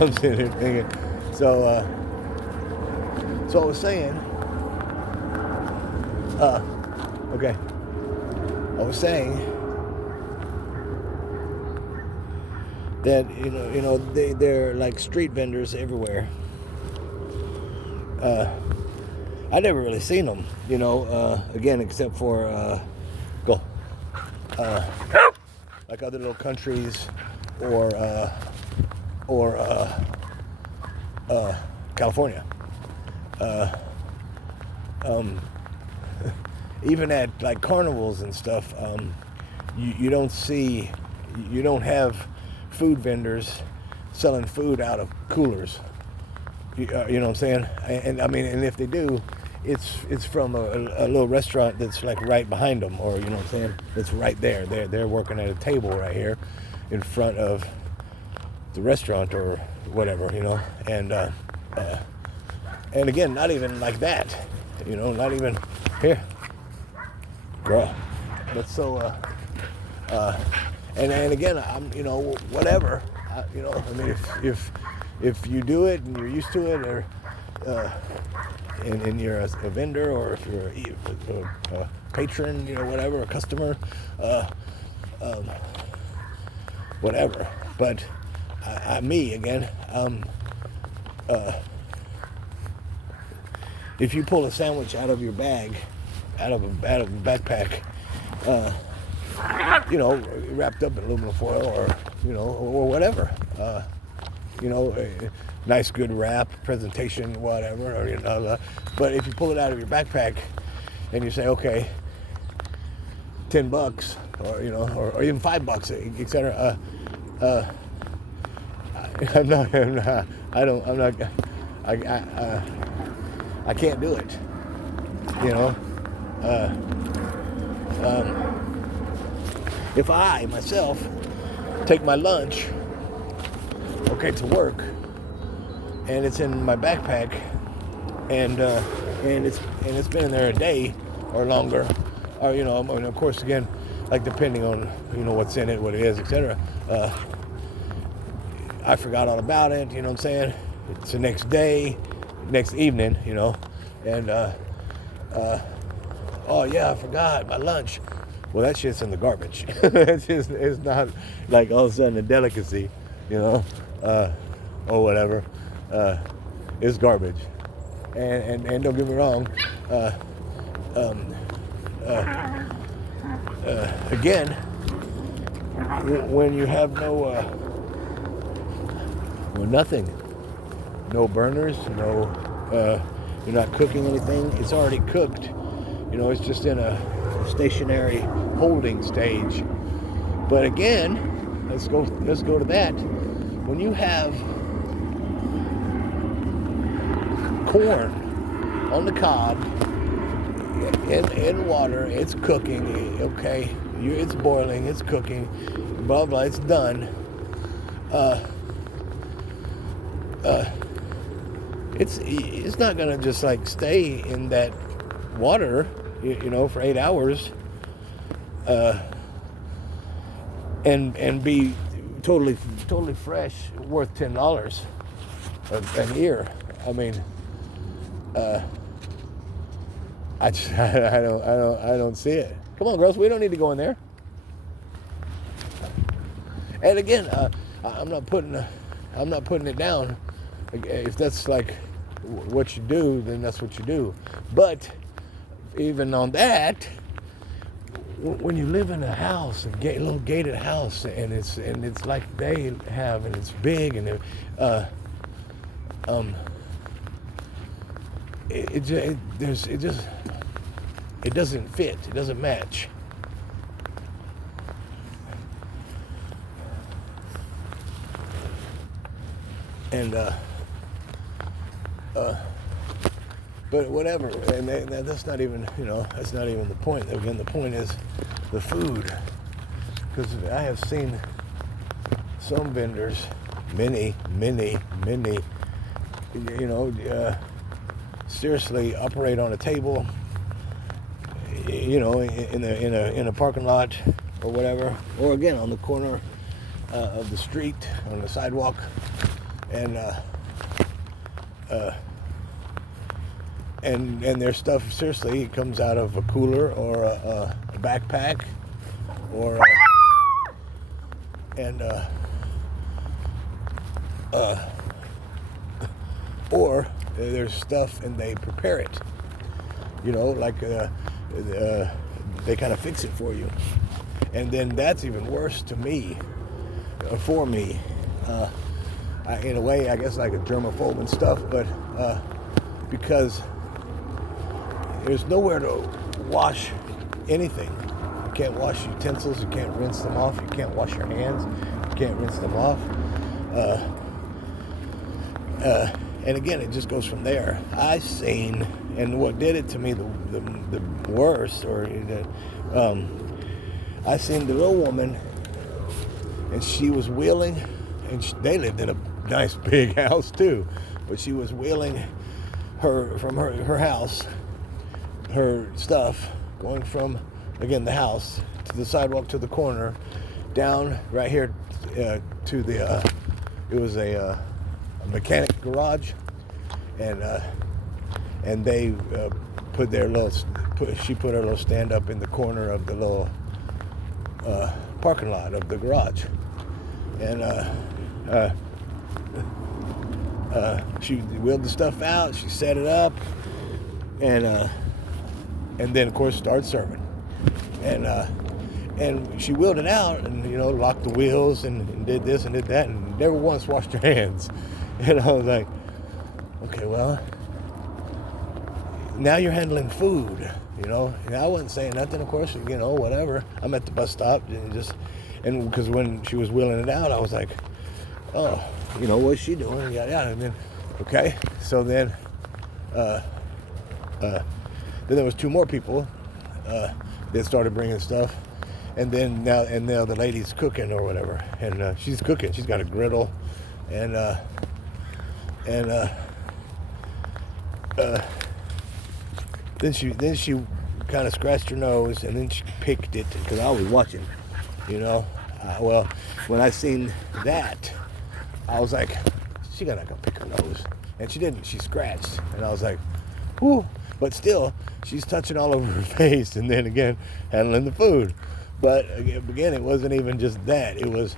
I'm sitting here thinking. So I was saying, okay, I was saying that they're like street vendors everywhere. I never really seen them, again, except for like other little countries or California. Even at like carnivals and stuff, you don't have food vendors selling food out of coolers. You know what I'm saying? And I mean, and if they do, it's from a little restaurant that's like right behind them, or you know what I'm saying? It's right there. They're working at a table right here, in front of the restaurant or whatever, and again, not even like that, not even here, girl. But so, and again, I'm, whatever, I mean, if you do it and you're used to it, or and you're a vendor, or if you're a patron, whatever, a customer, whatever. But me again, if you pull a sandwich out of your bag, out of a backpack, wrapped up in aluminum foil, or or whatever, a nice good wrap, presentation, whatever, or but if you pull it out of your backpack and you say, okay, $10, or even $5, etc. I can't do it, if I myself take my lunch, to work, and it's in my backpack, and it's been in there a day or longer, or of course, again, like depending on what's in it, what it is, etc. I forgot all about it. You know what I'm saying? It's the next day, next evening, and oh yeah, I forgot my lunch. Well, that shit's in the garbage. It's not like all of a sudden a delicacy, or whatever. It's garbage. And don't get me wrong. Again, when you have nothing, no burners, you're not cooking anything. It's already cooked. It's just in a stationary holding stage. But again, let's go to that. When you have corn on the cob in water, it's cooking, okay, it's boiling, it's cooking, blah blah, it's done. It's not gonna just like stay in that water, for 8 hours, and be totally fresh, worth $10 an ear. I mean, I don't see it. Come on, girls, we don't need to go in there. And again, I'm not putting it down. If that's like what you do, then that's what you do. But even on that, when you live in a house, a little gated house, and it's like they have, and it's big, and it doesn't fit. It doesn't match. And but whatever, and that's not even the point. Again, the point is the food, because I have seen some vendors, many, seriously operate on a table, in a parking lot or whatever, or again on the corner of the street, on the sidewalk, and and their stuff seriously comes out of a cooler or a backpack or and or there's stuff and they prepare it, like they kind of fix it for you, and then that's even worse to me, for me. In a way, I guess like a germaphobe and stuff, but because there's nowhere to wash anything. You can't wash utensils, you can't rinse them off, you can't wash your hands, you can't rinse them off. And again, it just goes from there. I seen, and what did it to me the worst, I seen the little woman, and she was wheeling, and they lived in a nice big house too, but she was wheeling from her house, her stuff, going from, again, the house to the sidewalk to the corner, down right here to the, it was a mechanic garage, and they put their she put her little stand up in the corner of the little parking lot of the garage, and she wheeled the stuff out, she set it up, and then of course started serving, and she wheeled it out, and locked the wheels and did this and did that, and never once washed her hands. And I was like, okay, well, now you're handling food, and I wasn't saying nothing, of course, whatever. I'm at the bus stop, and because when she was wheeling it out, I was like, oh, what's she doing? Yeah, and then, okay, so then there was two more people that started bringing stuff, and now the lady's cooking or whatever, and she's cooking. She's got a griddle, and then she kind of scratched her nose, and then she picked it, because I was watching, well, when I seen that, I was like, she's not gonna pick her nose, and she didn't. She scratched, and I was like, whew. But still, she's touching all over her face, and then again, handling the food. But again, it wasn't even just that. It was,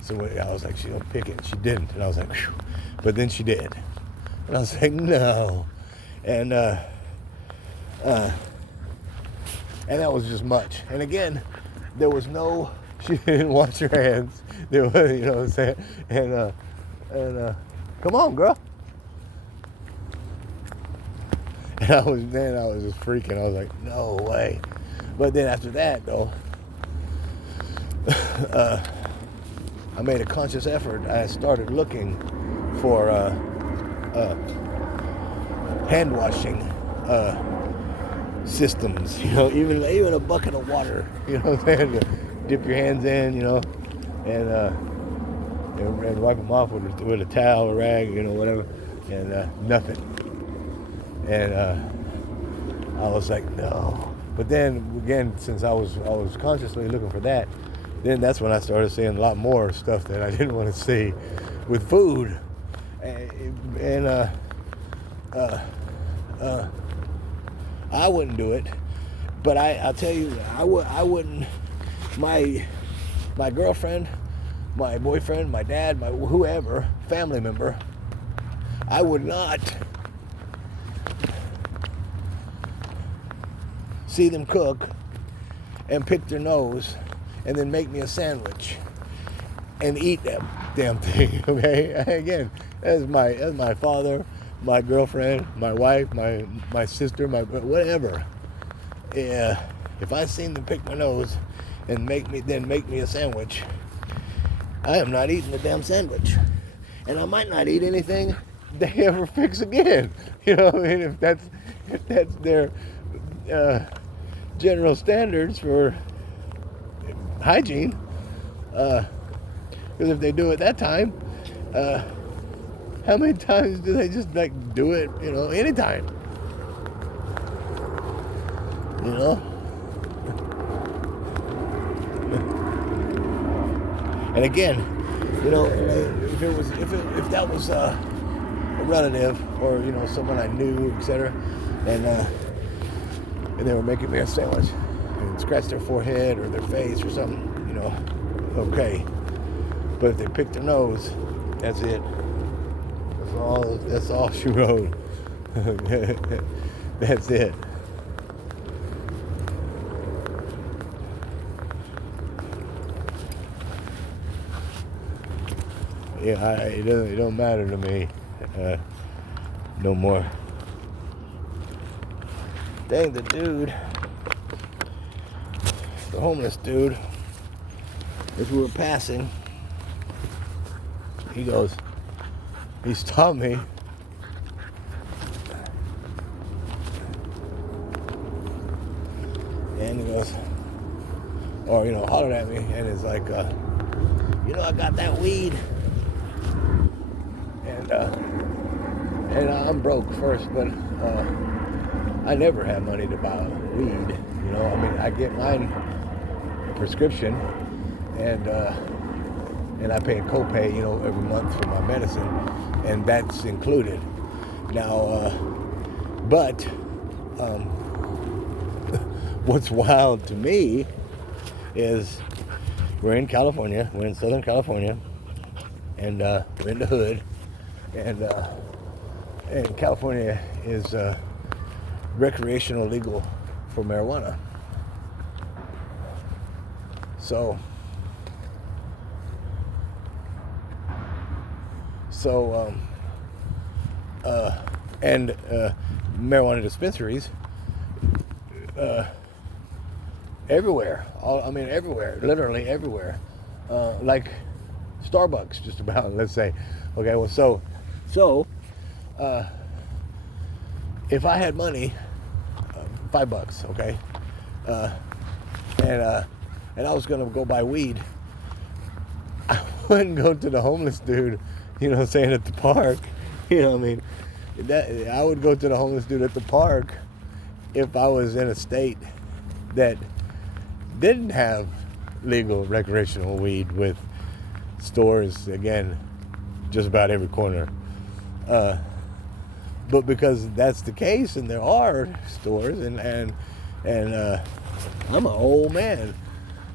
so I was like, she's gonna pick it. She didn't, and I was like, whew. But then she did, and I was like, no, and that was just much. And again, there was no, she didn't wash her hands. There was, what I'm saying, and come on, girl. And I was just freaking. I was like, no way. But then after that, though, I made a conscious effort. I started looking for hand washing systems. Even a bucket of water. What I'm saying? To dip your hands in, and wipe them off with a towel, a rag, whatever, and nothing. And I was like, no. But then again, since I was consciously looking for that, then that's when I started seeing a lot more stuff that I didn't want to see with food. And I wouldn't do it, but I'll tell you, I wouldn't. My girlfriend, my boyfriend, my dad, my whoever, family member, I would not see them cook and pick their nose and then make me a sandwich and eat that damn thing. Okay, again, that's my father, my girlfriend, my wife, my sister, my whatever. Yeah, if I seen them pick my nose and make me a sandwich, I am not eating the damn sandwich, and I might not eat anything they ever fix again. If that's their general standards for hygiene, because if they do it that time, how many times do they just do it, anytime? And again, You know, if that was a relative or someone I knew, etc., and they were making me a sandwich and scratch their forehead or their face or something, okay. But if they picked their nose, that's it. That's all she wrote. That's it. Yeah, it don't matter to me no more. Dang, the homeless dude, as we were passing, he stopped me. And he goes, or, hollered at me, and it's like, I got that weed. And I'm broke first, but I never had money to buy weed. I get mine prescription, and I pay a copay, every month for my medicine, and that's included. Now, but what's wild to me is we're in California, we're in Southern California, and we're in the hood, and California is recreational legal for marijuana. So and marijuana dispensaries everywhere. Everywhere, literally everywhere. Like Starbucks, just about. Let's say, okay. Well, so if I had money, $5, okay, and I was gonna go buy weed, I wouldn't go to the homeless dude, saying at the park, I would go to the homeless dude at the park if I was in a state that didn't have legal recreational weed with stores, again, just about every corner. But because that's the case, and there are stores, and I'm an old man,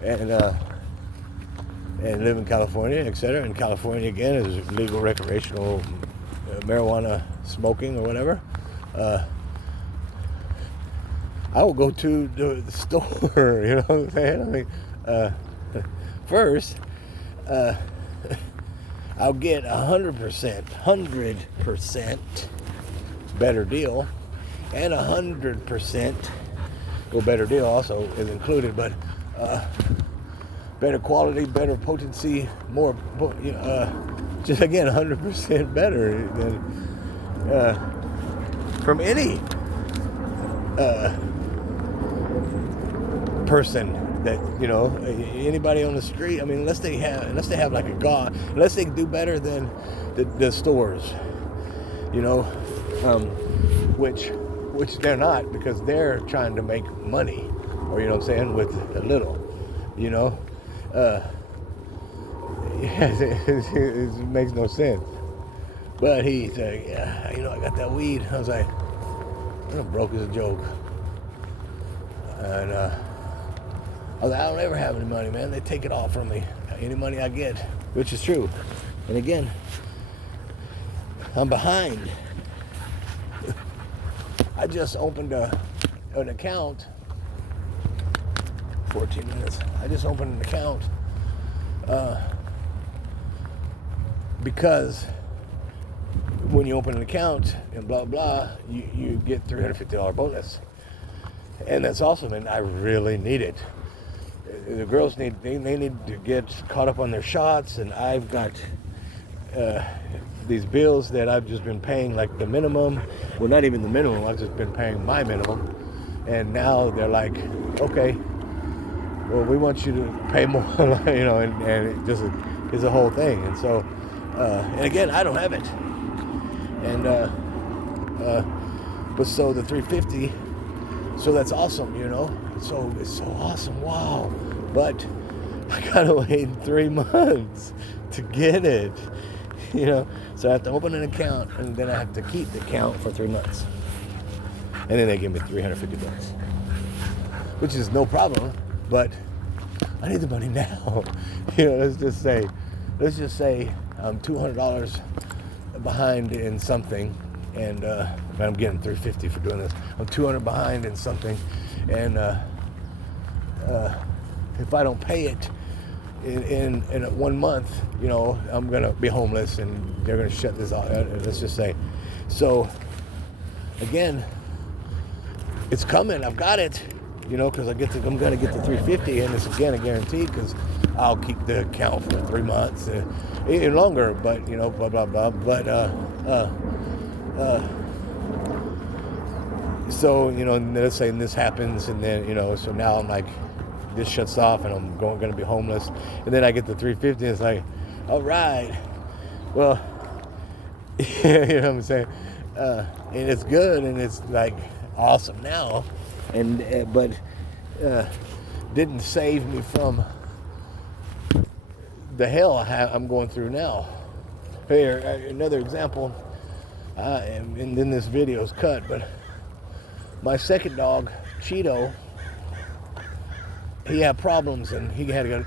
and live in California, etc. And California, again, is legal recreational marijuana smoking or whatever. I will go to the store, you know what I'm saying? First, I'll get 100% better deal, and 100%, better deal also is included, but better quality, better potency, more, just again, 100% better than from any person that, anybody on the street. Unless they have like a god, unless they do better than the stores, which they're not, because they're trying to make money, or with a little, it makes no sense. But he's like, yeah, I got that weed. I was like, I'm broke as a joke. And I was like, I don't ever have any money, man. They take it all from me, any money I get, which is true. And again, I'm behind. I just opened an account. 14 minutes. I just opened an account because when you open an account and blah blah, you get $350 bonus, and that's awesome. And I really need it. The girls need to get caught up on their shots, and I've got these bills that I've just been paying like the minimum. Well, not even the minimum. I've just been paying my minimum, and now they're like, okay, well, we want you to pay more, and it just is a whole thing. And so, and again, I don't have it. And but so the 350, so that's awesome, so it's so awesome, wow. But I gotta wait 3 months to get it. So I have to open an account, and then I have to keep the account for 3 months, and then they give me $350, which is no problem. But I need the money now. Let's just say I'm $200 behind in something, and I'm getting $350 for doing this. I'm $200 behind in something, and if I don't pay it in 1 month, I'm gonna be homeless, and they're gonna shut this off. Let's just say. So again, it's coming. I've got it. Because I'm gonna get the $350, and it's again a guarantee, because I'll keep the account for 3 months, even longer. But blah blah blah. But so let's say this happens, and then so now I'm like, this shuts off, and I'm going to be homeless, and then I get the $350. It's like, all right, well, you know what I'm saying, and it's good, and it's like awesome now, and but didn't save me from the hell I'm going through now. Here, another example, and then this video is cut, but my second dog, Cheeto, he had problems, and he's got to go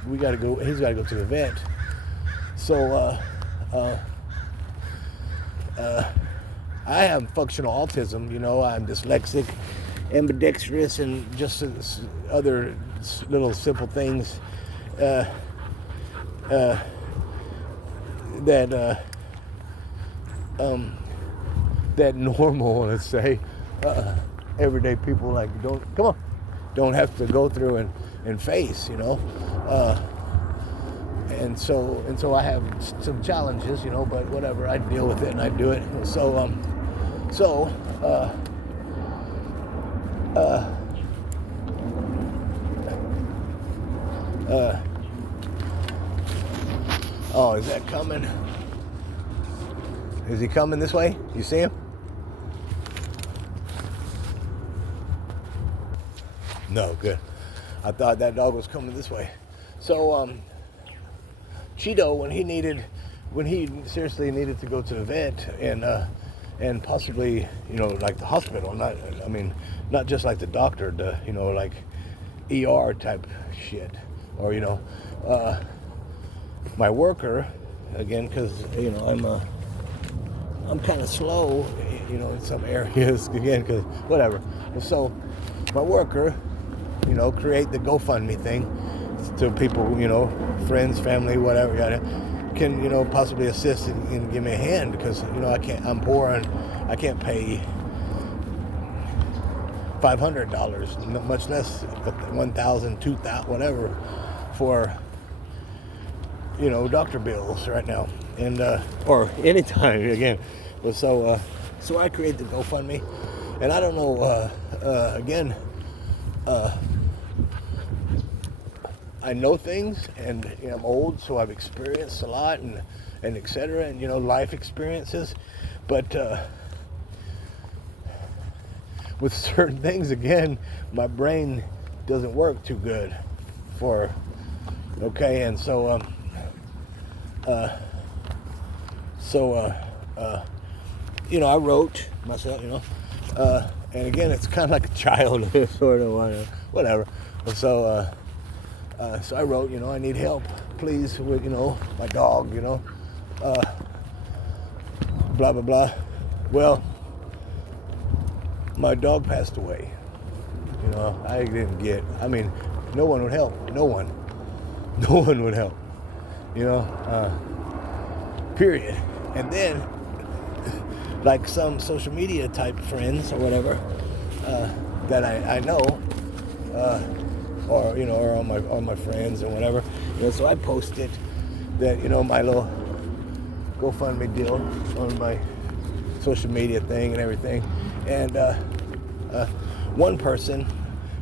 to the vet. So I have functional autism. I'm dyslexic, ambidextrous, and just other little simple things that normal, let's say, everyday people don't have to go through and face, and so I have some challenges, but whatever, I deal with it and I do it. Oh, is that coming? Is he coming this way? You see him? No, good. I thought that dog was coming this way. So, Cheeto, when he seriously needed to go to the vet and possibly, like the hospital, not just like the doctor, like ER type shit, or my worker, again, because I'm kind of slow, in some areas, again, because whatever. So my worker, create the GoFundMe thing, so people, friends, family, whatever, can, possibly assist and give me a hand, because, I'm poor, and I can't pay $500, much less $1,000, $2,000, whatever, for, doctor bills right now, and, or anytime, again. So I create the GoFundMe, and I don't know, again, I know things, and I'm old, so I've experienced a lot, and et cetera, and life experiences, but with certain things, again, my brain doesn't work too good and so I wrote myself, and again, it's kind of like a child, sort of, whatever. So I wrote, I need help, please, with, my dog, blah, blah, blah. Well, my dog passed away. I didn't get, no one would help. No one would help, period. And then, like some social media type friends or whatever, that I know, or on my friends and whatever, so I posted that, my little GoFundMe deal on my social media thing and everything, and one person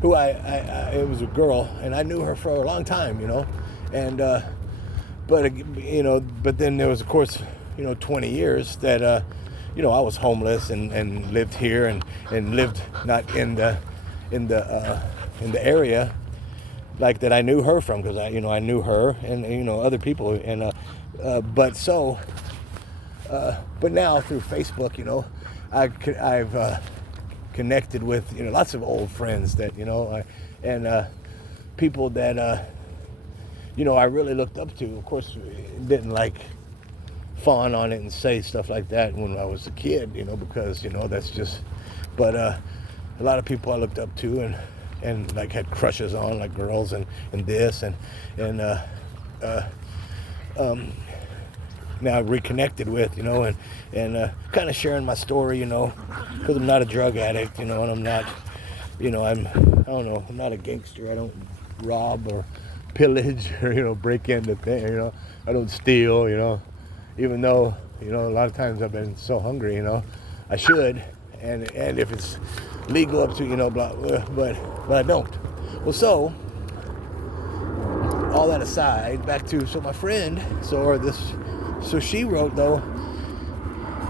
who it was a girl, and I knew her for a long time, and but then there was, of course, 20 years that I was homeless and lived here and lived not in the area, like that I knew her from, because I knew her and other people, and but now through Facebook, I've connected with lots of old friends that and people that I really looked up to. Of course, didn't like fawn on it and say stuff like that when I was a kid, because that's just. But a lot of people I looked up to and like had crushes on, like girls and this and now reconnected with, and kind of sharing my story, because I'm not a drug addict, and I'm not, I don't know, I'm not a gangster. I don't rob or pillage or break into things, I don't steal, even though, a lot of times I've been so hungry, I should, and if it's legal up to, blah, but I don't. Well, so all that aside, back to my friend. So she wrote though.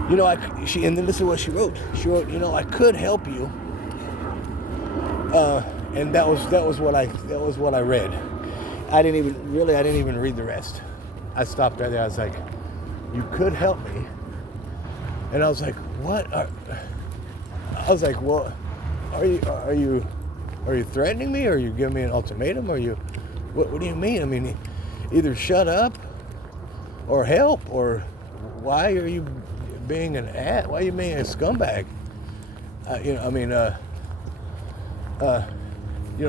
And then this is what she wrote. She wrote, I could help you. And that was what I read. I didn't even read the rest. I stopped right there. I was like, you could help me. And I was like, what? I was like, well, are you threatening me? Or are you giving me an ultimatum? What do you mean? I mean, either shut up or help, or why are you being why are you being a scumbag?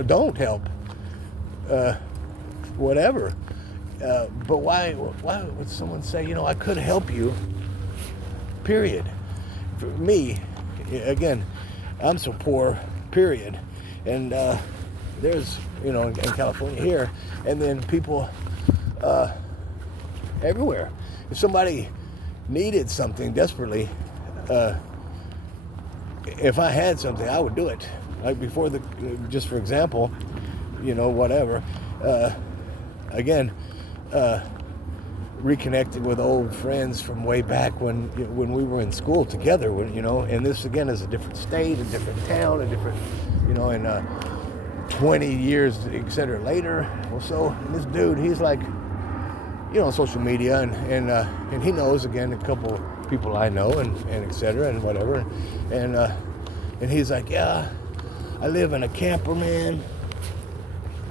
Don't help. Whatever. But why would someone say, I could help you? Period. For me, again, I'm so poor. Period. And there's, in California here, and then people everywhere. If somebody needed something desperately, if I had something, I would do it. Like before just for example, whatever. Again, reconnected with old friends from way back when we were in school together. And this again is a different state, a different town, a different, and 20 years, etc. later. Well, so this dude, he's like, on social media, and he knows, again, a couple people I know, and etc. and whatever, and he's like, yeah, I live in a camper, man,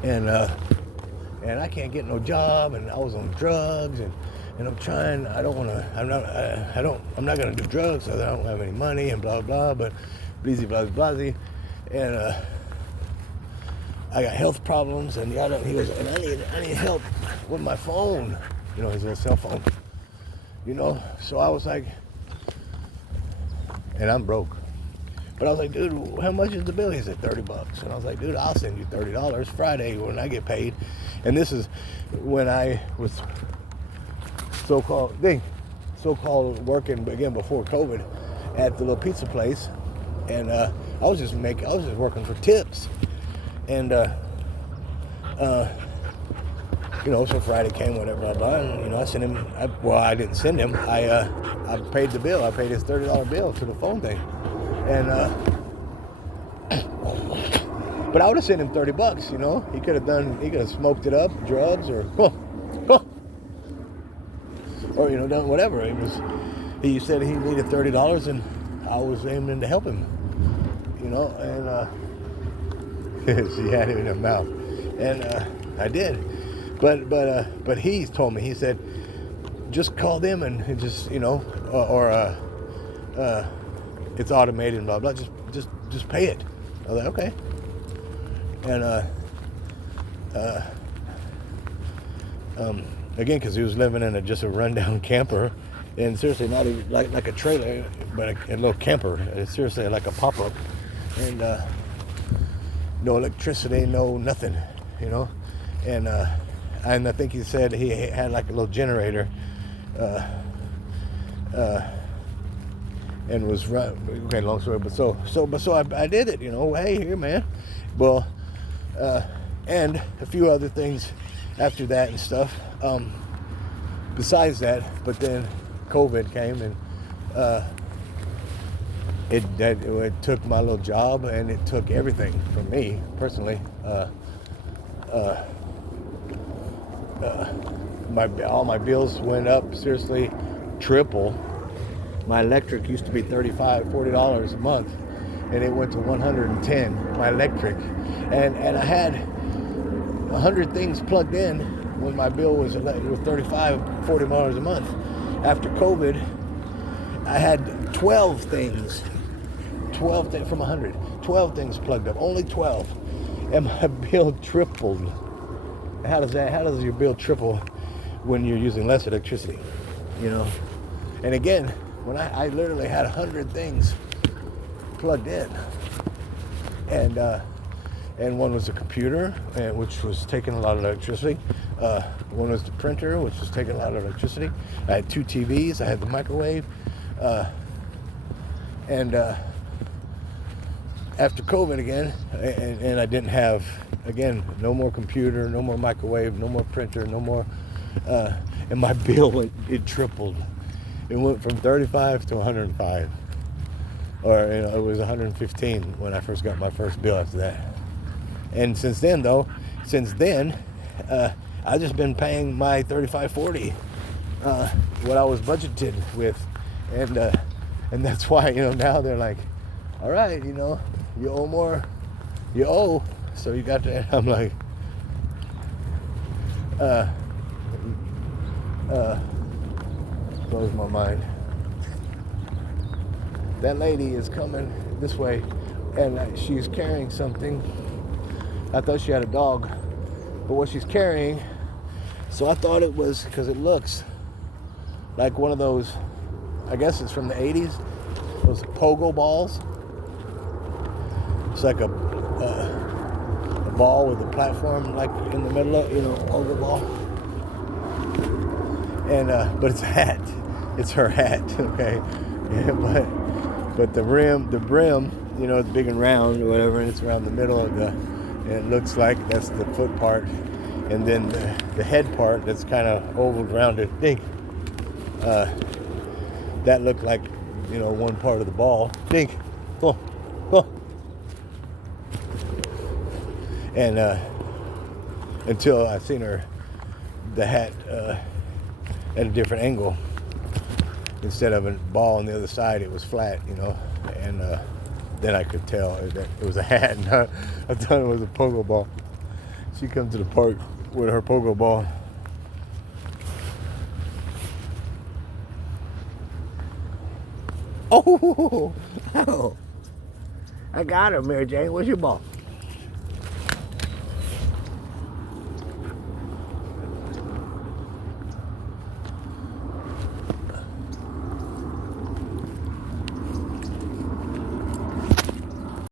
and I can't get no job, and I was on drugs, and I'm trying. I'm not gonna do drugs, so I don't have any money, and blah blah, but blah blah blah, and I got health problems, and he goes, and I need help with my phone, his little cell phone, So I was like, and I'm broke, but I was like, dude, how much is the bill? He said $30, and I was like, dude, I'll send you $30 Friday when I get paid. And this is when I was so-called working again before COVID at the little pizza place, and I was just working for tips, and so Friday came, whatever, blah blah, and I sent him. I didn't send him. I paid the bill. I paid his $30 bill to the phone thing, and but I would have sent him $30. He could have smoked it up, drugs, or done whatever. He said he needed $30, and I was aiming to help him. And she had it in her mouth, and I did. But he told me, he said, just call them and just or it's automated and blah blah. Just pay it. I was like, okay. And again, because he was living in just a rundown camper, and seriously, not even like a trailer, but a little camper. It's seriously like a pop-up, and no electricity, no nothing, and I think he said he had like a little generator, and was okay. Long story, but so I did it. Hey, here, man. Well, and a few other things after that and stuff. Besides that, but then COVID came, and it took my little job, and it took everything from me personally. All my bills went up, seriously, triple. My electric used to be $35, $40 a month, and it went to $110, my electric. And I had 100 things plugged in when my bill was $35, $40 a month. After COVID, I had 12 things from 100, 12 things plugged up, only 12, and my bill tripled. How does your bill triple when you're using less electricity, you know? And again, when I literally had 100 things plugged in, and one was a computer, which was taking a lot of electricity. One was the printer, which was taking a lot of electricity. I had 2 TVs. I had the microwave, and after COVID again, and I didn't have, again, no more computer, no more microwave, no more printer, no more, and my bill it tripled. It went from 35 to 105, or it was 115 when I first got my first bill after that. And since then, I've just been paying my 35, 40, what I was budgeted with, and that's why now they're like, all right, you owe more, so you got to. I'm like, blows my mind. That lady is coming this way, and she's carrying something. I thought she had a dog, but what she's carrying, so I thought it was, because it looks like one of those, I guess it's from the 80s, those pogo balls. It's like a ball with a platform like in the middle of, pogo ball. And but it's a hat. It's her hat, okay? Yeah, but the brim, it's big and round or whatever, and it's around the middle of and it looks like that's the foot part, and then the head part that's kind of oval, rounded thing. That looked like, one part of the ball. Think, oh. And until I seen the hat at a different angle. Instead of a ball on the other side, it was flat, and then I could tell that it was a hat, and I thought it was a pogo ball. She comes to the park with her pogo ball. Oh, I got her, Mary Jane. Where's your ball?